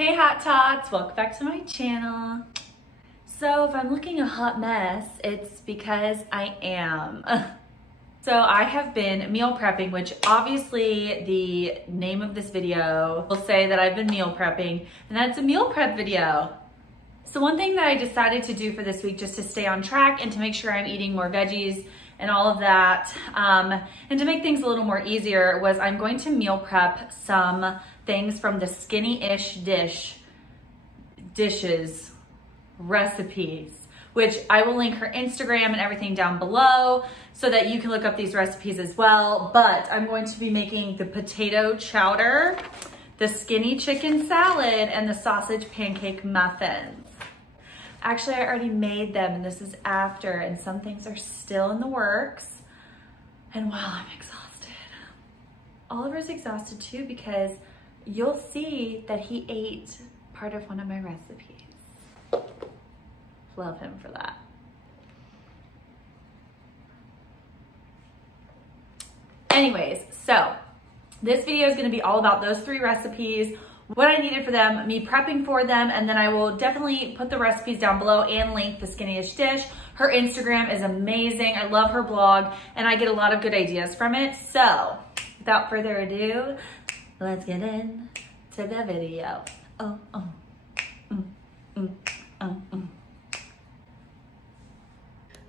Hey Hot Tots, welcome back to my channel. So if I'm looking a hot mess, it's because I am. So I have been meal prepping, which obviously the name of this video will say that I've been meal prepping, and that's a meal prep video. So one thing that I decided to do for this week, just to stay on track and to make sure I'm eating more veggies and all of that, and to make things a little more easier, was I'm going to meal prep some things from the TheSkinnyishDish dishes recipes, which I will link her Instagram and everything down below so that you can look up these recipes as well. But I'm going to be making the potato chowder, the skinny chicken salad, and the sausage pancake muffins. Actually, I already made them, and this is after, and some things are still in the works. And wow, I'm exhausted. Oliver's exhausted too, because you'll see that he ate part of one of my recipes. Love him for that. Anyways, so this video is gonna be all about those 3 recipes, what I needed for them, me prepping for them, and then I will definitely put the recipes down below and link TheSkinnyishDish. Her Instagram is amazing. I love her blog, and I get a lot of good ideas from it. So without further ado, let's get into the video.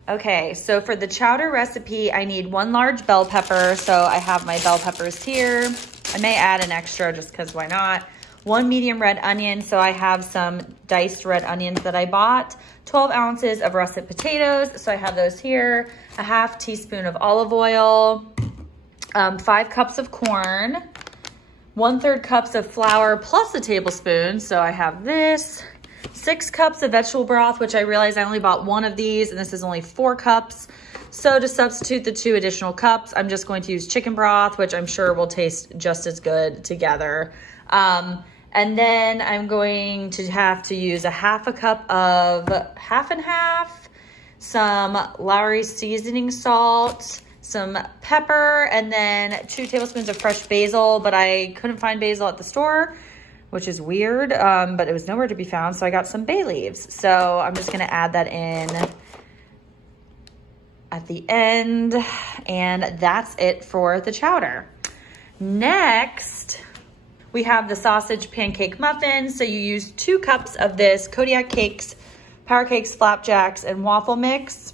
Okay, so for the chowder recipe, I need 1 large bell pepper. So I have my bell peppers here. I may add an extra just because why not? 1 medium red onion. So I have some diced red onions that I bought. 12 ounces of russet potatoes. So I have those here. A ½ teaspoon of olive oil. 5 cups of corn. 1/3 cups of flour plus a tablespoon. So I have this. 6 cups of vegetable broth, which I realized I only bought 1 of these, and this is only 4 cups. So to substitute the 2 additional cups, I'm just going to use chicken broth, which I'm sure will taste just as good together. And then I'm going to have to use a ½ cup of half and half, some Lowry seasoning salt, some pepper, and then 2 tablespoons of fresh basil, but I couldn't find basil at the store, which is weird, but it was nowhere to be found, so I got some bay leaves. So I'm just gonna add that in at the end, and that's it for the chowder. Next, we have the sausage pancake muffins. So you use 2 cups of this Kodiak cakes, power cakes, flapjacks, and waffle mix.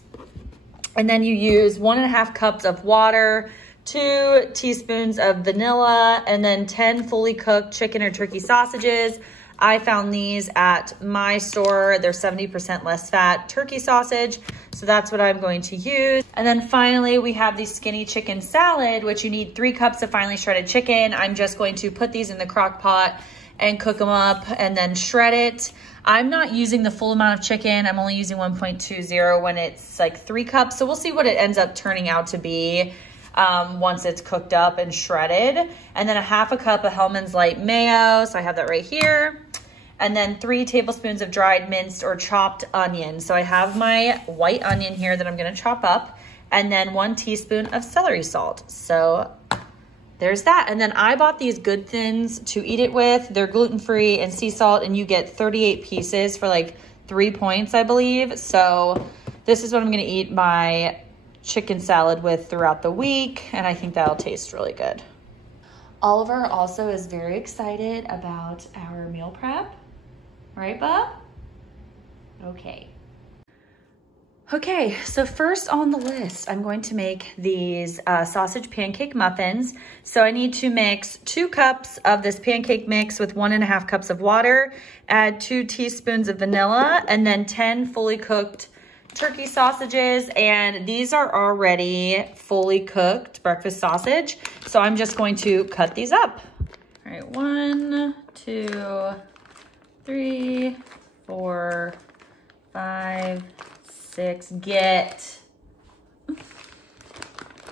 And then you use 1½ cups of water, 2 teaspoons of vanilla, and then 10 fully cooked chicken or turkey sausages. I found these at my store. They're 70% less fat turkey sausage. So that's what I'm going to use. And then finally, we have the skinny chicken salad, which you need 3 cups of finely shredded chicken. I'm just going to put these in the crock pot and cook them up and then shred it. I'm not using the full amount of chicken. I'm only using 1.20 when it's like 3 cups. So we'll see what it ends up turning out to be once it's cooked up and shredded. And then a ½ cup of Hellmann's Light mayo. So I have that right here. And then 3 tablespoons of dried minced or chopped onion. So I have my white onion here that I'm gonna chop up, and then 1 teaspoon of celery salt. So there's that. And then I bought these Good Thins to eat it with. They're gluten-free and sea salt, and you get 38 pieces for like 3 points, I believe. So this is what I'm gonna eat my chicken salad with throughout the week, and I think that'll taste really good. Oliver also is very excited about our meal prep. Right, bub? Okay. Okay, so first on the list, I'm going to make these sausage pancake muffins. So I need to mix 2 cups of this pancake mix with 1½ cups of water, add 2 teaspoons of vanilla, and then 10 fully cooked turkey sausages. And these are already fully cooked breakfast sausage. So I'm just going to cut these up. All right, 1, 2, 3, 4, 5, 6, get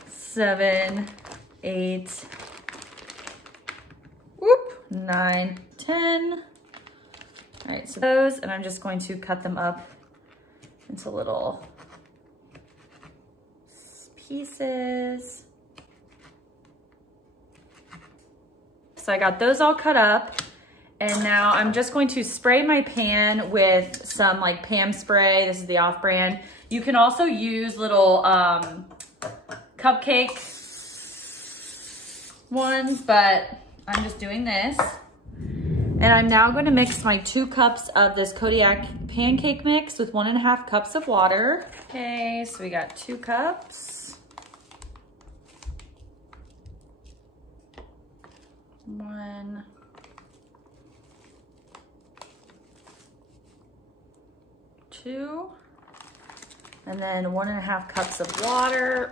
7, 8, whoop, 9, 10. All right, so those, and I'm just going to cut them up into little pieces. So I got those all cut up. And now I'm just going to spray my pan with some like Pam spray. This is the off-brand. You can also use little cupcake ones, but I'm just doing this. And I'm now going to mix my 2 cups of this Kodiak pancake mix with 1.5 cups of water. Okay, so we got 2 cups. 1. 2. And then 1.5 cups of water.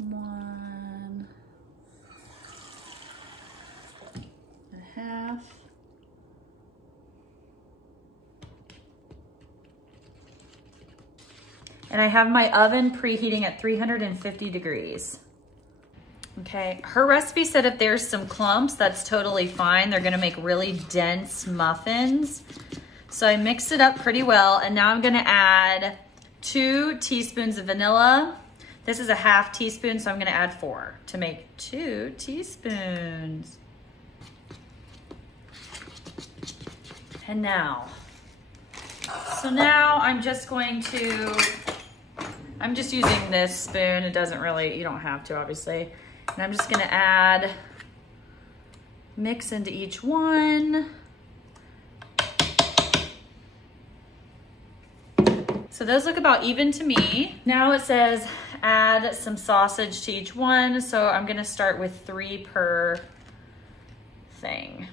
1.5. And I have my oven preheating at 350 degrees. Okay, her recipe said if there's some clumps, that's totally fine. They're gonna make really dense muffins. So I mixed it up pretty well, and now I'm gonna add 2 teaspoons of vanilla. This is a 1/2 teaspoon, so I'm gonna add 4 to make 2 teaspoons. And now, so now I'm just using this spoon. It doesn't really, you don't have to obviously. And I'm just gonna add, mix into each one. So those look about even to me. Now it says add some sausage to each one. So I'm gonna start with 3 per thing.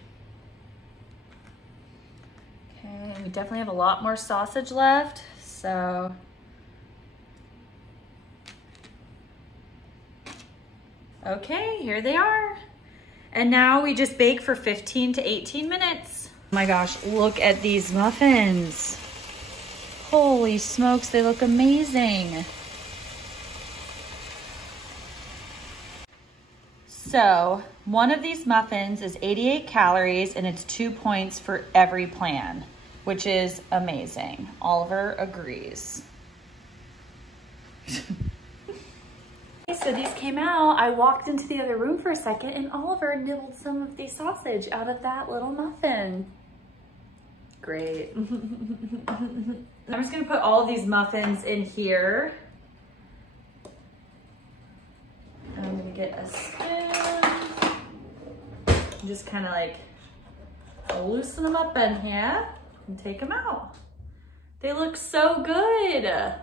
Okay, we definitely have a lot more sausage left, so. Okay, here they are. And now we just bake for 15 to 18 minutes. Oh my gosh, look at these muffins. Holy smokes, they look amazing. So, one of these muffins is 88 calories and it's 2 points for every plan, which is amazing. Oliver agrees. So these came out. I walked into the other room for a second and Oliver nibbled some of the sausage out of that little muffin. Great. I'm just gonna put all of these muffins in here. I'm gonna get a spoon. Just kind of like loosen them up in here and take them out. They look so good.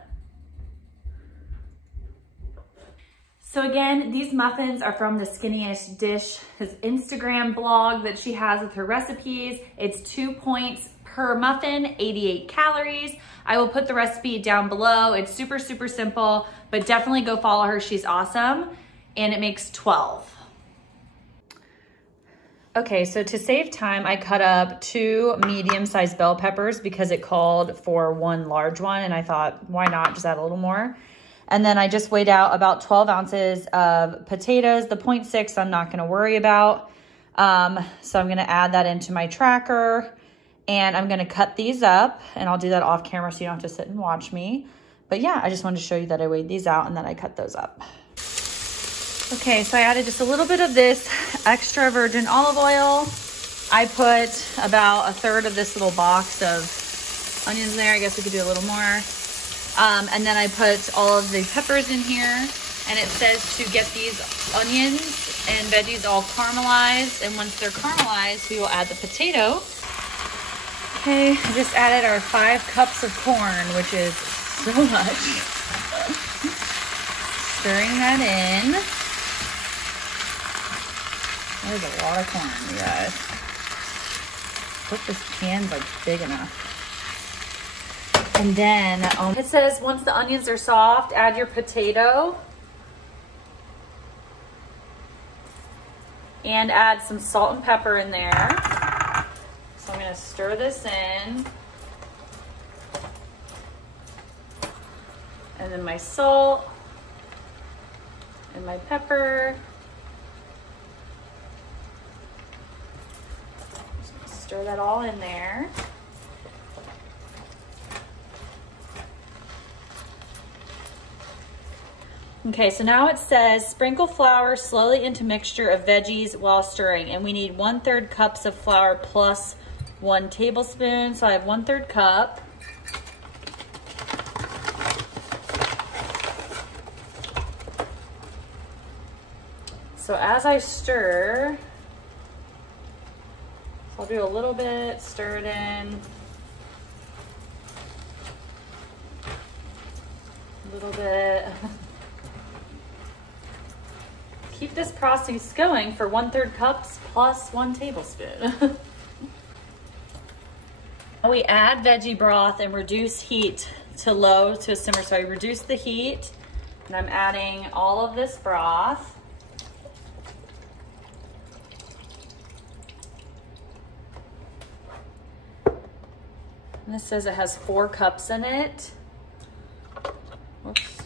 So again, these muffins are from TheSkinnyishDish, his Instagram blog that she has with her recipes. It's 2 points per muffin, 88 calories. I will put the recipe down below. It's super, super simple, but definitely go follow her. She's awesome. And it makes 12. Okay, so to save time, I cut up 2 medium-sized bell peppers because it called for 1 large one, and I thought, why not just add a little more? And then I just weighed out about 12 ounces of potatoes. The 0.6 I'm not gonna worry about. So I'm gonna add that into my tracker, and I'm gonna cut these up, and I'll do that off camera so you don't have to sit and watch me. But yeah, I just wanted to show you that I weighed these out and then I cut those up. Okay, so I added just a little bit of this extra virgin olive oil. I put about 1/3 of this little box of onions in there. I guess we could do a little more. And then I put all of the peppers in here, and it says to get these onions and veggies all caramelized. And once they're caramelized, we will add the potato. Okay, I just added our 5 cups of corn, which is so much. Stirring that in. That is a lot of corn, you guys. Hope this pan's like big enough. And then it says once the onions are soft, add your potato. And add some salt and pepper in there. So I'm gonna stir this in. And then my salt and my pepper. Just stir that all in there. Okay, so now it says sprinkle flour slowly into mixture of veggies while stirring, and we need 1/3 cups of flour plus 1 tablespoon. So I have 1/3 cup. So as I stir, I'll do a little bit, stir it in. A little bit. Keep this process going for 1/3 cups plus 1 tablespoon. We add veggie broth and reduce heat to low to a simmer. So I reduce the heat and I'm adding all of this broth. And this says it has 4 cups in it. Whoops.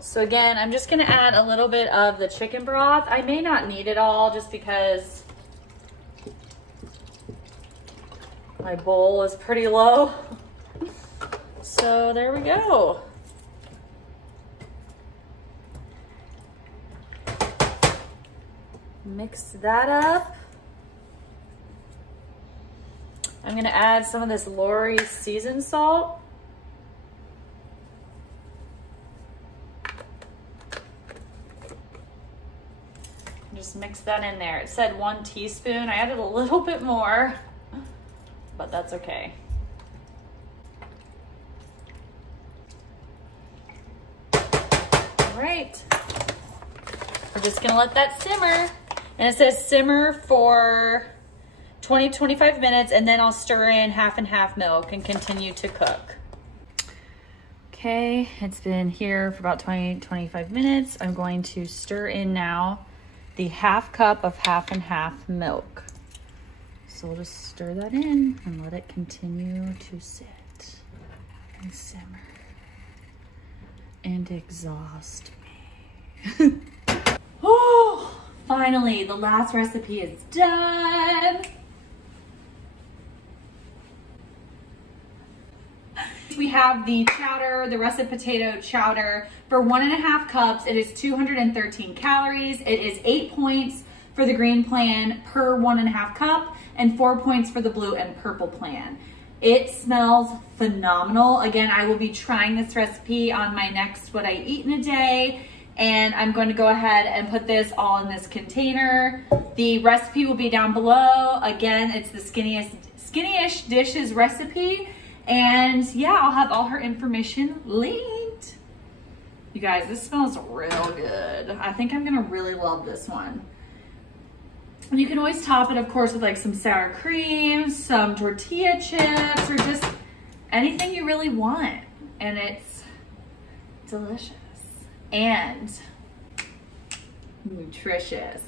So again, I'm just gonna add a little bit of the chicken broth. I may not need it all just because my bowl is pretty low. So there we go. Mix that up. I'm gonna add some of this Lori seasoned salt. Just mix that in there. It said 1 teaspoon. I added a little bit more, but that's okay. All right. We're just gonna let that simmer. And it says simmer for 20-25 minutes, and then I'll stir in 50/50 milk and continue to cook. Okay, it's been here for about 20-25 minutes. I'm going to stir in now the 1/2 cup of 50/50 milk. So we'll just stir that in and let it continue to sit and simmer and exhaust me. Oh, finally, the last recipe is done. We have the chowder, the russet potato chowder for 1.5 cups. It is 213 calories. It is 8 points for the green plan per 1.5 cup and 4 points for the blue and purple plan. It smells phenomenal. Again, I will be trying this recipe on my next What I Eat in a Day, and I'm going to go ahead and put this all in this container. The recipe will be down below. Again, it's the Skinny-ish Dishes recipe. And yeah, I'll have all her information linked. You guys, this smells real good. I think I'm gonna really love this one. And you can always top it, of course, with like some sour cream, some tortilla chips, or just anything you really want. And it's delicious and nutritious.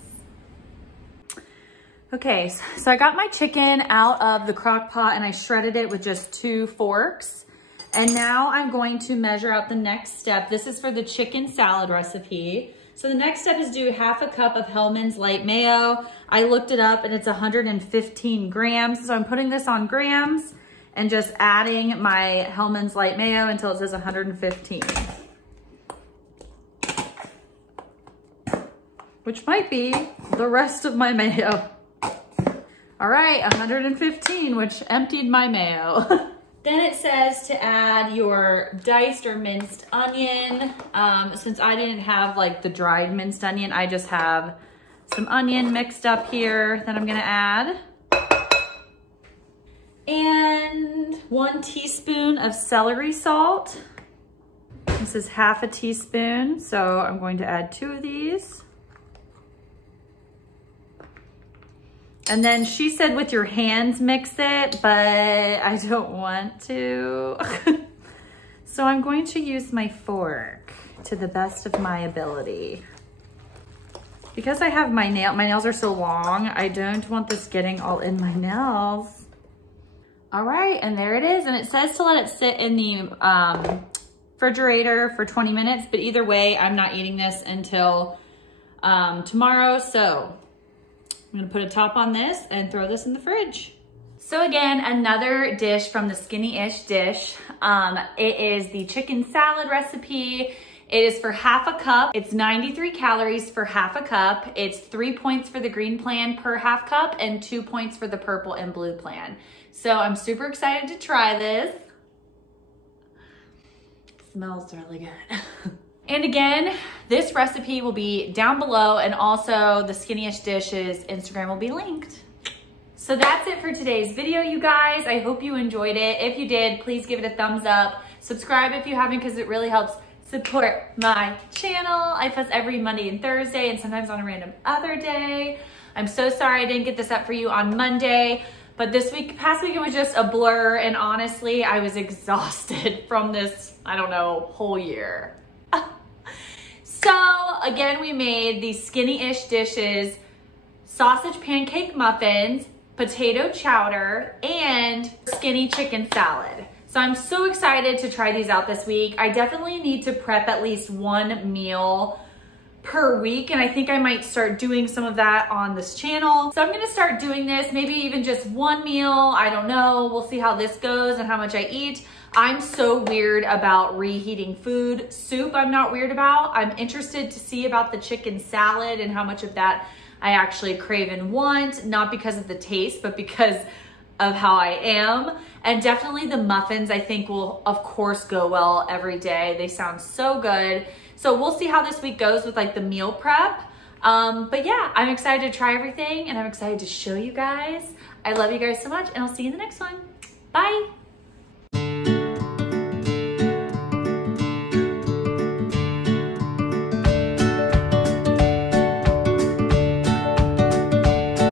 Okay, so I got my chicken out of the crock pot and I shredded it with just 2 forks. And now I'm going to measure out the next step. This is for the chicken salad recipe. So the next step is do 1/2 cup of Hellmann's light mayo. I looked it up and it's 115 grams. So I'm putting this on grams and just adding my Hellmann's light mayo until it says 115. Which might be the rest of my mayo. All right, 115, which emptied my mayo. Then it says to add your diced or minced onion. Since I didn't have like the dried minced onion, I just have some onion mixed up here that I'm gonna add. And 1 teaspoon of celery salt. This is 1/2 teaspoon, so I'm going to add 2 of these. And then she said with your hands mix it, but I don't want to. So I'm going to use my fork to the best of my ability. Because I have my nails are so long, I don't want this getting all in my nails. All right, and there it is. And it says to let it sit in the refrigerator for 20 minutes, but either way, I'm not eating this until tomorrow, so I'm gonna put a top on this and throw this in the fridge. So again, another dish from the Skinny-ish Dish. It is the chicken salad recipe. It is for half a cup. It's 93 calories for half a cup. It's 3 points for the green plan per half cup and 2 points for the purple and blue plan. So I'm super excited to try this. It smells really good. And again, this recipe will be down below, and also the TheSkinnyishDish's Instagram will be linked. So that's it for today's video, you guys. I hope you enjoyed it. If you did, please give it a thumbs up. Subscribe if you haven't, because it really helps support my channel. I post every Monday and Thursday, and sometimes on a random other day. I'm so sorry I didn't get this up for you on Monday, but past weekend was just a blur, and honestly, I was exhausted from this, I don't know, whole year. So again, we made these Skinny-ish dishes: sausage pancake muffins, potato chowder, and skinny chicken salad. So I'm so excited to try these out this week. I definitely need to prep at least one meal per week, and I think I might start doing some of that on this channel. So I'm gonna start doing this, maybe even just one meal. I don't know, we'll see how this goes and how much I eat. I'm so weird about reheating food. Soup, I'm not weird about. I'm interested to see about the chicken salad and how much of that I actually crave and want, not because of the taste, but because of how I am. And definitely the muffins, I think, will of course go well every day. They sound so good. So we'll see how this week goes with like the meal prep. But yeah, I'm excited to try everything, and I'm excited to show you guys. I love you guys so much, and I'll see you in the next one. Bye.